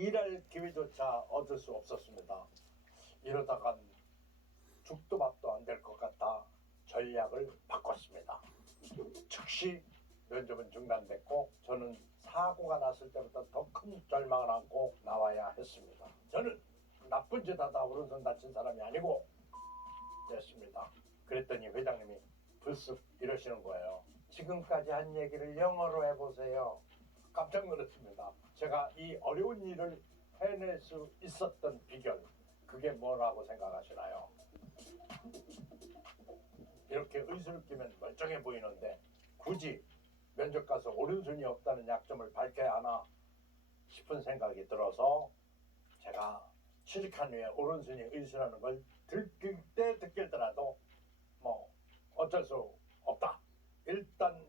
일할 기회조차 얻을 수 없었습니다. 이러다간 죽도 밥도 안 될 것 같아 전략을 바꿨습니다. 즉시 면접은 중단됐고 저는 사고가 났을 때부터 더 큰 절망을 안고 나와야 했습니다. 저는 나쁜 짓 하다 오른손 다친 사람이 아니고 됐습니다. 그랬더니 회장님이 불쑥 이러시는 거예요. 지금까지 한 얘기를 영어로 해보세요. 깜짝 놀랐습니다. 제가 이 어려운 일을 해낼 수 있었던 비결, 그게 뭐라고 생각하시나요? 이렇게 의수를 끼면 멀쩡해 보이는데 굳이 면접 가서 오른손이 없다는 약점을 밝혀야 하나 싶은 생각이 들어서 제가 취직한 후에 오른손이 의수라는 걸 들킬 때 듣길더라도 뭐 어쩔 수 없다. 일단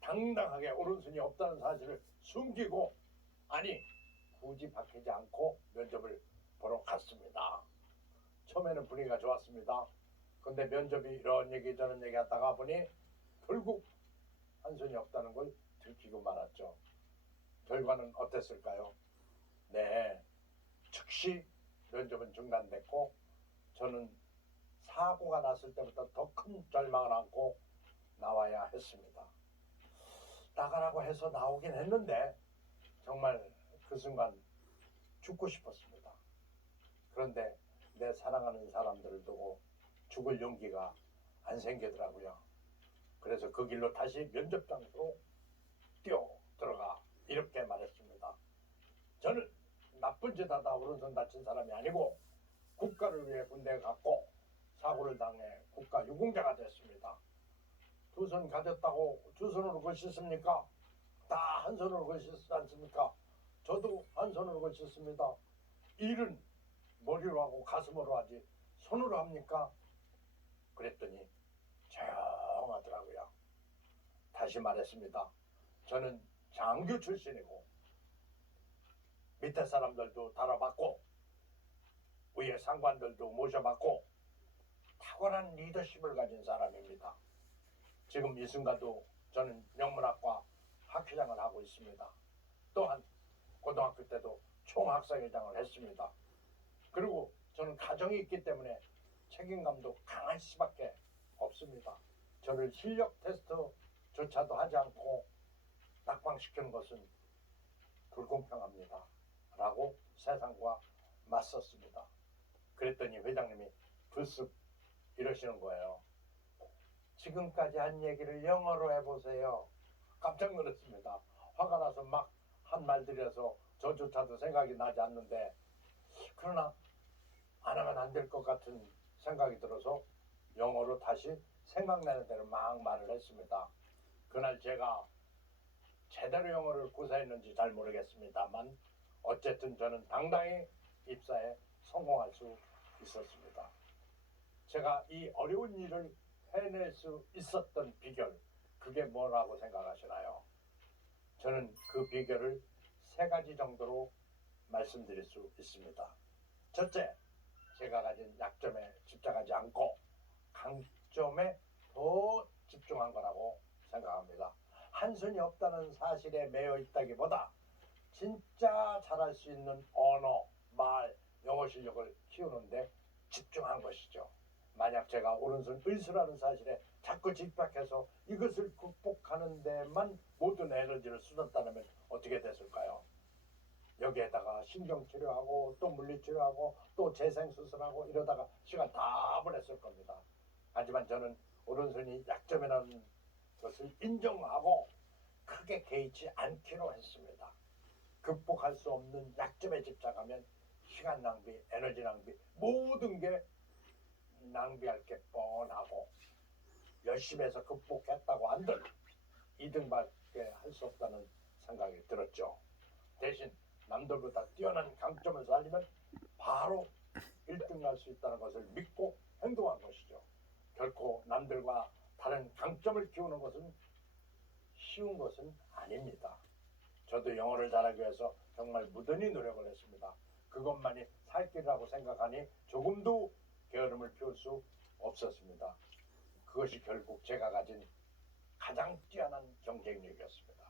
당당하게 오른손이 없다는 사실을 숨기고 아니 굳이 밝히지 않고 면접을 보러 갔습니다. 처음에는 분위기가 좋았습니다. 근데 면접이 이런 얘기 저런 얘기 하다가 보니 결국 한 손이 없다는 걸 들키고 말았죠. 결과는 어땠을까요? 네, 즉시 면접은 중단됐고 저는 사고가 났을 때부터 더 큰 절망을 안고 나와야 했습니다. 나가라고 해서 나오긴 했는데 정말 그 순간 죽고 싶었습니다. 그런데 내 사랑하는 사람들을 두고 죽을 용기가 안 생기더라고요. 그래서 그 길로 다시 면접 장소로 뛰어 들어가 이렇게 말했습니다. 저는 나쁜 짓 하다 오른손 다친 사람이 아니고 국가를 위해 군대에 갔고 사고를 당해 국가 유공자가 됐습니다. 두 손 가졌다고 두 손으로 글 씻습니까? 다 한 손으로 글 씻지 않습니까? 저도 한 손으로 글 씻습니다. 일은 머리로 하고 가슴으로 하지 손으로 합니까? 그랬더니 조용하더라고요. 다시 말했습니다. 저는 장교 출신이고 밑에 사람들도 달아봤고 위에 상관들도 모셔봤고 탁월한 리더십을 가진 사람입니다. 지금 이 순간도 저는 영문학과 학회장을 하고 있습니다. 또한 고등학교 때도 총학사회장을 했습니다. 그리고 저는 가정이 있기 때문에 책임감도 강할 수밖에 없습니다. 저를 실력 테스트조차도 하지 않고 낙방시키는 것은 불공평합니다. 라고 세상과 맞섰습니다. 그랬더니 회장님이 불쑥 이러시는 거예요. 지금까지 한 얘기를 영어로 해보세요. 깜짝 놀랐습니다. 화가 나서 막 한 말들이라서 저조차도 생각이 나지 않는데 그러나 안 하면 안 될 것 같은 생각이 들어서 영어로 다시 생각나는 대로 막 말을 했습니다. 그날 제가 제대로 영어를 구사했는지 잘 모르겠습니다만 어쨌든 저는 당당히 입사에 성공할 수 있었습니다. 제가 이 어려운 일을 해낼 수 있었던 비결, 그게 뭐라고 생각하시나요? 저는 그 비결을 3가지 정도로 말씀드릴 수 있습니다. 첫째, 제가 가진 약점에 집착하지 않고 강점에 더 집중한 거라고 생각합니다. 한 손이 없다는 사실에 매여 있다기보다 진짜 잘할 수 있는 언어, 말, 영어 실력을 키우는데 집중한 것이죠. 만약 제가 오른손 의수라는 사실에 자꾸 집착해서 이것을 극복하는 데만 모든 에너지를 쏟았다면 어떻게 됐을까요? 여기에다가 신경치료하고 또 물리치료하고 또 재생수술하고 이러다가 시간 다 보냈을 겁니다. 하지만 저는 오른손이 약점이라는 것을 인정하고 크게 개의치 않기로 했습니다. 극복할 수 없는 약점에 집착하면 시간 낭비, 에너지 낭비, 모든 게 낭비할 게 뻔하고 열심히 해서 극복했다고 한들 2등밖에 할 수 없다는 생각이 들었죠. 대신 남들보다 뛰어난 강점을 살리면 바로 1등 할 수 있다는 것을 믿고 행동한 것이죠. 결코 남들과 다른 강점을 키우는 것은 쉬운 것은 아닙니다. 저도 영어를 잘하기 위해서 정말 무던히 노력을 했습니다. 그것만이 살 길이라고 생각하니 조금도 게으름을 피울 수 없었습니다. 그것이 결국 제가 가진 가장 뛰어난 경쟁력이었습니다.